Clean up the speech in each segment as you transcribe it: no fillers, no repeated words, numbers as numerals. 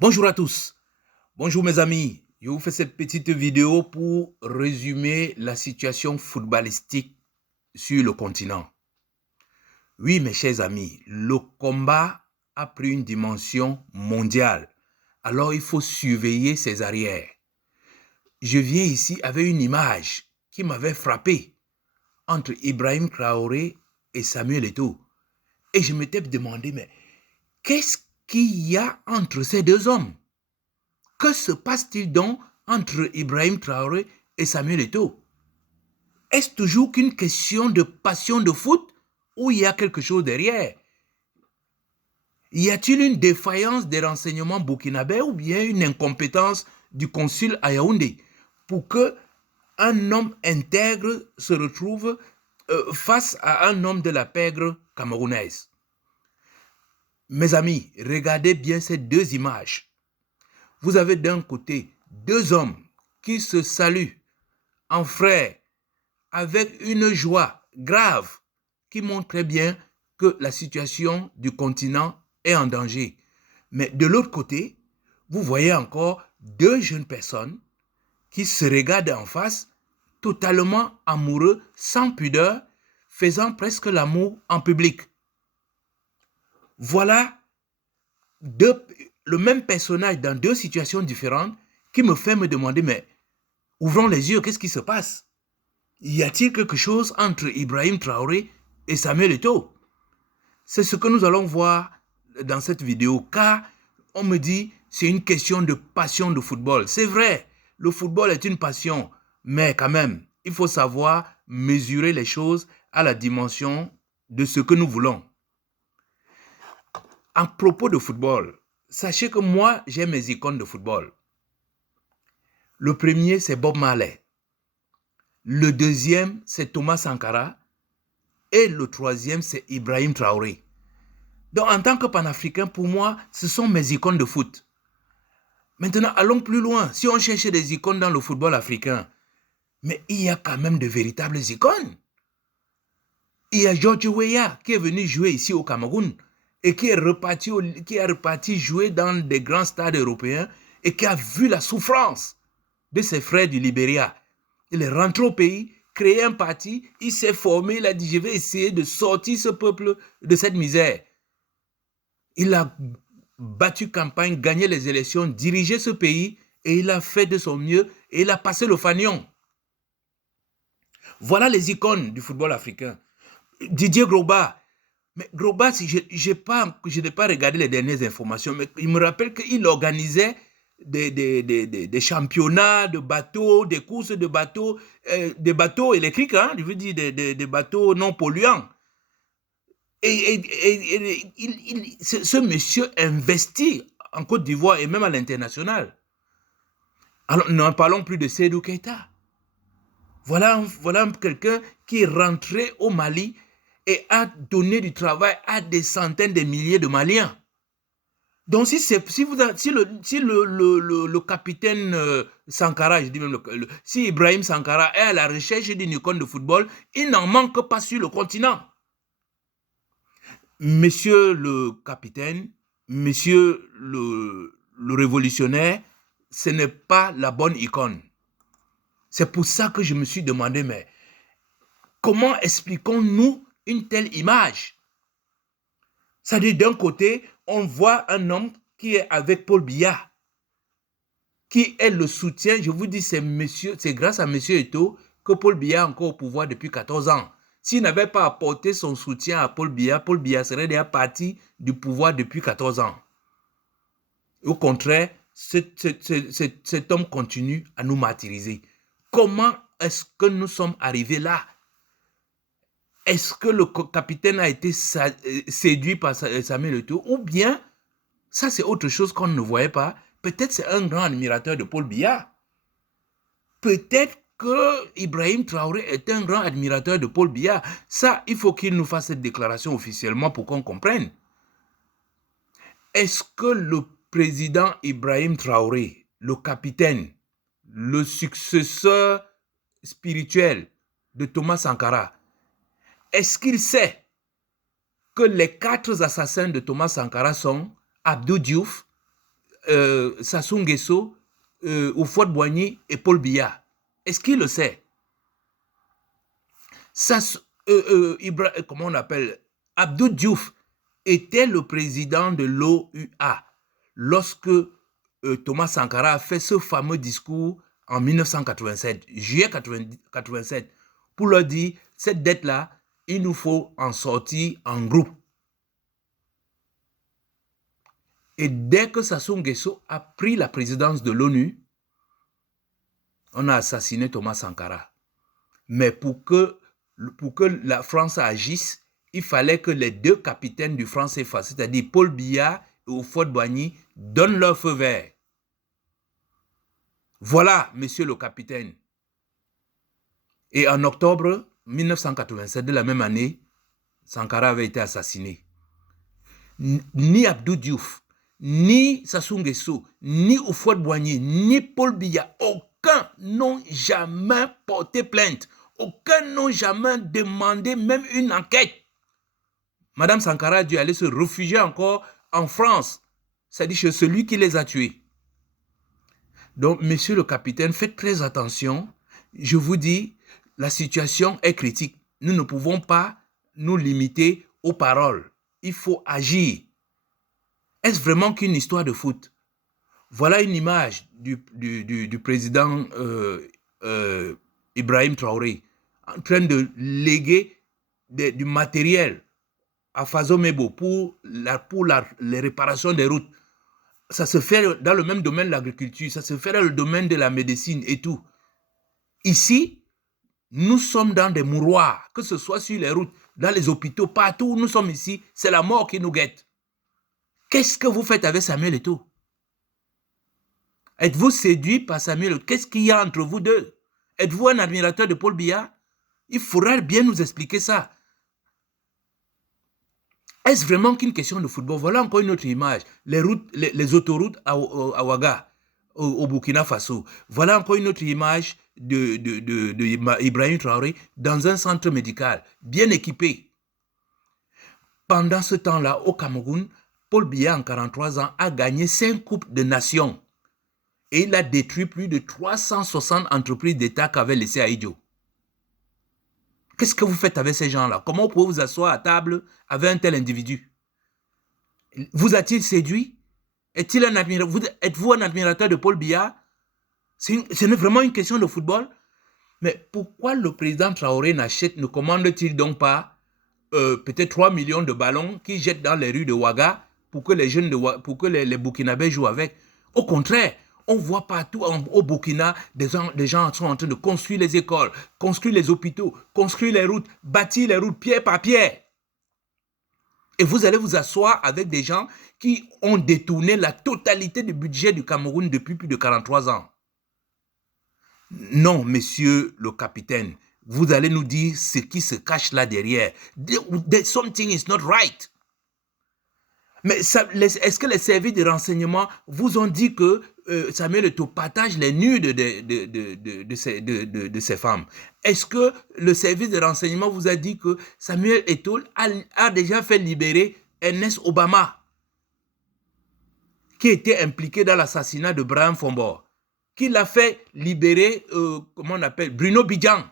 Bonjour à tous, bonjour mes amis. Je vous fais cette petite vidéo pour résumer la situation footballistique sur le continent. Oui, mes chers amis, le combat a pris une dimension mondiale. Alors il faut surveiller ses arrières. Je viens ici avec une image qui m'avait frappé entre Ibrahim Traoré et Samuel Eto'o. Et je m'étais demandé, mais qu'est-ce qu'il y a entre ces deux hommes? Que se passe-t-il donc entre Ibrahim Traoré et Samuel Eto'o? Est-ce toujours qu'une question de passion de foot ou il y a quelque chose derrière? Y a-t-il une défaillance des renseignements burkinabés ou bien une incompétence du consul à Yaoundé pour que un homme intègre se retrouve face à un homme de la pègre camerounaise? Mes amis, regardez bien ces deux images. Vous avez d'un côté deux hommes qui se saluent en frères avec une joie grave qui montre très bien que la situation du continent est en danger. Mais de l'autre côté, vous voyez encore deux jeunes personnes qui se regardent en face, totalement amoureux, sans pudeur, faisant presque l'amour en public. Voilà le même personnage dans deux situations différentes qui me fait me demander, mais ouvrons les yeux, qu'est-ce qui se passe? Y a-t-il quelque chose entre Ibrahim Traoré et Samuel Eto'o? C'est ce que nous allons voir dans cette vidéo, car on me dit c'est une question de passion de football. C'est vrai, le football est une passion, mais quand même, il faut savoir mesurer les choses à la dimension de ce que nous voulons. À propos de football, sachez que moi, j'ai mes icônes de football. Le premier, c'est Bob Marley. Le deuxième, c'est Thomas Sankara. Et le troisième, c'est Ibrahim Traoré. Donc, en tant que panafricain, pour moi, ce sont mes icônes de foot. Maintenant, allons plus loin. Si on cherche des icônes dans le football africain, mais il y a quand même de véritables icônes. Il y a George Weah qui est venu jouer ici au Cameroun et qui est reparti jouer dans des grands stades européens et qui a vu la souffrance de ses frères du Libéria. Il est rentré au pays, créé un parti, il s'est formé, il a dit je vais essayer de sortir ce peuple de cette misère. Il a battu campagne, gagné les élections, dirigé ce pays et il a fait de son mieux et il a passé le fanion. Voilà les icônes du football africain. Didier Drogba. Mais Drogba, si je n'ai pas regardé les dernières informations, mais il me rappelle qu'il organisait des championnats de bateaux, des courses de bateaux, des bateaux électriques, hein, je veux dire des bateaux non polluants. Ce monsieur investit en Côte d'Ivoire et même à l'international. Alors, n'en parlons plus de Seydou Keita. Voilà quelqu'un qui est rentré au Mali et a donné du travail à des centaines de milliers de Maliens. Donc, si le capitaine Sankara, je dis même si Ibrahim Sankara est à la recherche d'une icône de football, il n'en manque pas sur le continent. Monsieur le capitaine, monsieur le révolutionnaire, ce n'est pas la bonne icône. C'est pour ça que je me suis demandé, mais comment expliquons-nous une telle image? C'est-à-dire, d'un côté, on voit un homme qui est avec Paul Biya, qui est le soutien, je vous dis, c'est grâce à M. Eto'o que Paul Biya est encore au pouvoir depuis 14 ans. S'il n'avait pas apporté son soutien à Paul Biya serait déjà parti du pouvoir depuis 14 ans. Au contraire, cet homme continue à nous martyriser. Comment est-ce que nous sommes arrivés là? Est-ce que le capitaine a été séduit par Samuel Eto'o ou bien, ça c'est autre chose qu'on ne voyait pas, peut-être c'est un grand admirateur de Paul Biya. Peut-être que Ibrahim Traoré est un grand admirateur de Paul Biya. Ça, il faut qu'il nous fasse cette déclaration officiellement pour qu'on comprenne. Est-ce que le président Ibrahim Traoré, le capitaine, le successeur spirituel de Thomas Sankara, est-ce qu'il sait que les 4 assassins de Thomas Sankara sont Abdou Diouf, Sassou Nguesso, Houphouët-Boigny et Paul Biya? Est-ce qu'il le sait? Comment on appelle? Abdou Diouf était le président de l'OUA lorsque Thomas Sankara a fait ce fameux discours en 1987, juillet 1987, pour leur dire, cette dette-là, il nous faut en sortir en groupe. Et dès que Sassou Nguesso a pris la présidence de l'ONU, on a assassiné Thomas Sankara. Mais pour que la France agisse, il fallait que les deux capitaines du franc CFA, c'est-à-dire Paul Biya et Houphouët-Boigny, donnent leur feu vert. Voilà, monsieur le capitaine. Et en octobre 1987 de la même année, Sankara avait été assassiné. Ni Abdou Diouf, ni Sassou Nguesso, ni Houphouët-Boigny, ni Paul Biya, aucun n'ont jamais porté plainte. Aucun n'ont jamais demandé même une enquête. Madame Sankara a dû aller se réfugier encore en France, c'est-à-dire chez celui qui les a tués. Donc, monsieur le capitaine, faites très attention. Je vous dis, la situation est critique. Nous ne pouvons pas nous limiter aux paroles. Il faut agir. Est-ce vraiment qu'une histoire de foot? Voilà une image du président Ibrahim Traoré en train de léguer du matériel à Faso Mebo pour les réparations des routes. Ça se fait dans le même domaine de l'agriculture, ça se fait dans le domaine de la médecine et tout. Ici, nous sommes dans des mouroirs, que ce soit sur les routes, dans les hôpitaux, partout où nous sommes ici, c'est la mort qui nous guette. Qu'est-ce que vous faites avec Samuel Eto'o? Êtes-vous séduit par Samuel Eto'o? Qu'est-ce qu'il y a entre vous deux? Êtes-vous un admirateur de Paul Biya? Il faudra bien nous expliquer ça. Est-ce vraiment qu'une question de football? Voilà encore une autre image. Les autoroutes à Ouaga, au Burkina Faso. Voilà encore une autre image de Ibrahim Traoré dans un centre médical, bien équipé. Pendant ce temps-là, au Cameroun, Paul Biya, en 43 ans, a gagné 5 coupes de nations. Et il a détruit plus de 360 entreprises d'État qu'avait laissé Aïdjo. Qu'est-ce que vous faites avec ces gens-là? Comment vous pouvez vous asseoir à table avec un tel individu? Vous a-t-il séduit? Êtes-vous un admirateur de Paul Biya? Ce n'est vraiment une question de football. Mais pourquoi le président Traoré ne commande-t-il donc pas peut-être 3 millions de ballons qu'il jette dans les rues de Ouaga pour que les Burkinabés jouent avec? Au contraire, on voit partout au Burkina des gens sont en train de construire les écoles, construire les hôpitaux, construire les routes, bâtir les routes pierre par pierre. Et vous allez vous asseoir avec des gens qui ont détourné la totalité du budget du Cameroun depuis plus de 43 ans. Non, monsieur le capitaine, vous allez nous dire ce qui se cache là derrière. Something is not right. Mais est-ce que les services de renseignement vous ont dit que Samuel Eto'o partage les nudes de ces femmes? Est-ce que le service de renseignement vous a dit que Samuel Eto'o a déjà fait libérer Ernest Obama, qui était impliqué dans l'assassinat de Brian Fombor, qu'il a fait libérer, comment on appelle, Bruno Bidjan,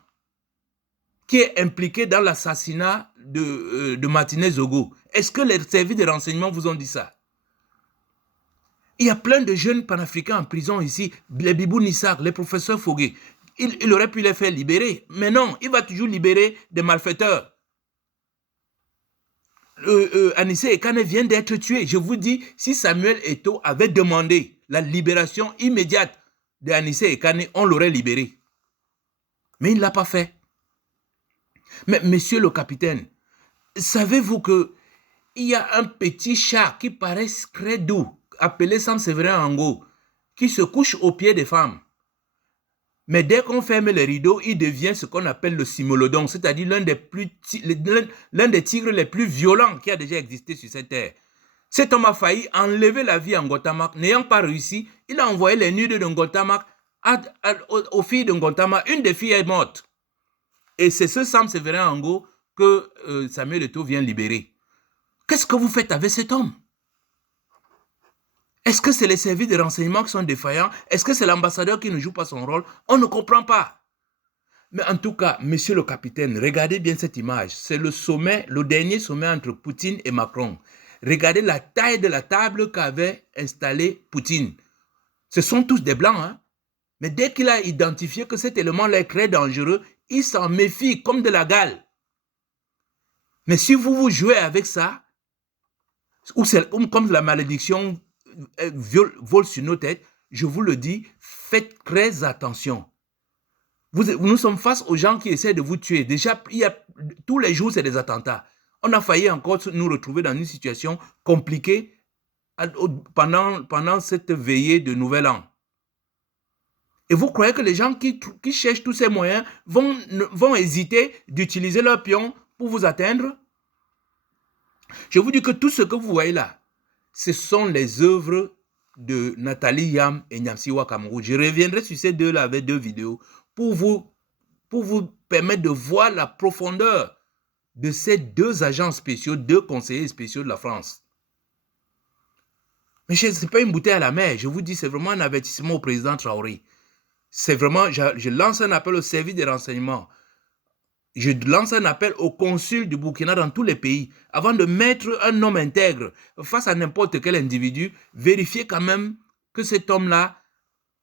qui est impliqué dans l'assassinat de Martinez Zogo? Est-ce que les services de renseignement vous ont dit ça? Il y a plein de jeunes panafricains en prison ici, les Bibou Nissak, les professeurs Fogué. Il aurait pu les faire libérer, mais non, il va toujours libérer des malfaiteurs. Anissé Ekane vient d'être tué. Je vous dis, si Samuel Eto'o avait demandé la libération immédiate d'Anissé Ekane, on l'aurait libéré. Mais il ne l'a pas fait. Mais monsieur le capitaine, savez-vous que il y a un petit chat qui paraît très doux, appelé Sam Séverin Ango, qui se couche aux pieds des femmes. Mais dès qu'on ferme les rideaux, il devient ce qu'on appelle le simolodon, c'est-à-dire l'un des tigres les plus violents qui a déjà existé sur cette terre. Cet homme a failli enlever la vie en Ngotama. N'ayant pas réussi, il a envoyé les nudes de Ngotama aux filles de Ngotama. Une des filles est morte. Et c'est ce Sam Séverin Ango que Samuel Eto'o vient libérer. Qu'est-ce que vous faites avec cet homme? Est-ce que c'est les services de renseignement qui sont défaillants? Est-ce que c'est l'ambassadeur qui ne joue pas son rôle? On ne comprend pas. Mais en tout cas, monsieur le capitaine, regardez bien cette image. C'est le sommet, le dernier sommet entre Poutine et Macron. Regardez la taille de la table qu'avait installée Poutine. Ce sont tous des blancs, hein? Mais dès qu'il a identifié que cet élément-là est très dangereux, il s'en méfie comme de la gale. Mais si vous jouez avec ça, ou c'est comme la malédiction vole sur nos têtes, je vous le dis, faites très attention. Nous sommes face aux gens qui essaient de vous tuer. Déjà, tous les jours, c'est des attentats. On a failli encore nous retrouver dans une situation compliquée pendant cette veillée de Nouvel An. Et vous croyez que les gens qui cherchent tous ces moyens vont hésiter d'utiliser leur pion pour vous atteindre? Je vous dis que tout ce que vous voyez là, ce sont les œuvres de Nathalie Yam et Nyamsiwa Kamourou. Je reviendrai sur ces deux-là avec 2 vidéos pour vous permettre de voir la profondeur de ces 2 agents spéciaux, 2 conseillers spéciaux de la France. Mais ce n'est pas une bouteille à la mer. Je vous dis, c'est vraiment un avertissement au président Traoré. C'est vraiment, je lance un appel au service des renseignements. Je lance un appel au consul du Burkina dans tous les pays. Avant de mettre un homme intègre face à n'importe quel individu, vérifiez quand même que cet homme-là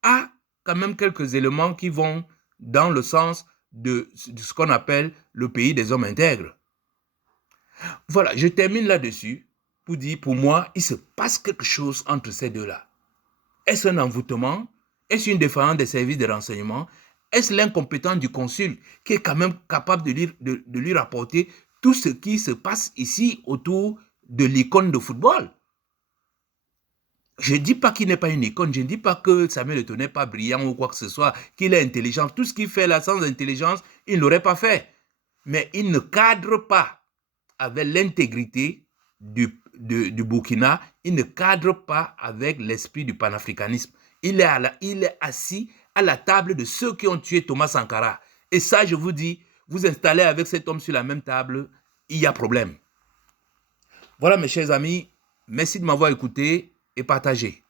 a quand même quelques éléments qui vont dans le sens de ce qu'on appelle le pays des hommes intègres. Voilà, je termine là-dessus pour dire, pour moi, il se passe quelque chose entre ces deux-là. Est-ce un envoûtement? Est-ce une défaillance des services de renseignement? Est-ce l'incompétence du consul qui est quand même capable de lui rapporter tout ce qui se passe ici autour de l'icône de football? Je ne dis pas qu'il n'est pas une icône, je ne dis pas que Samuel Eto'o n'est pas brillant ou quoi que ce soit, qu'il est intelligent. Tout ce qu'il fait là sans intelligence, il ne l'aurait pas fait. Mais il ne cadre pas avec l'intégrité du Burkina, il ne cadre pas avec l'esprit du panafricanisme. Il est assis à la table de ceux qui ont tué Thomas Sankara. Et ça, je vous dis, vous installez avec cet homme sur la même table, il y a problème. Voilà mes chers amis, merci de m'avoir écouté et partagé.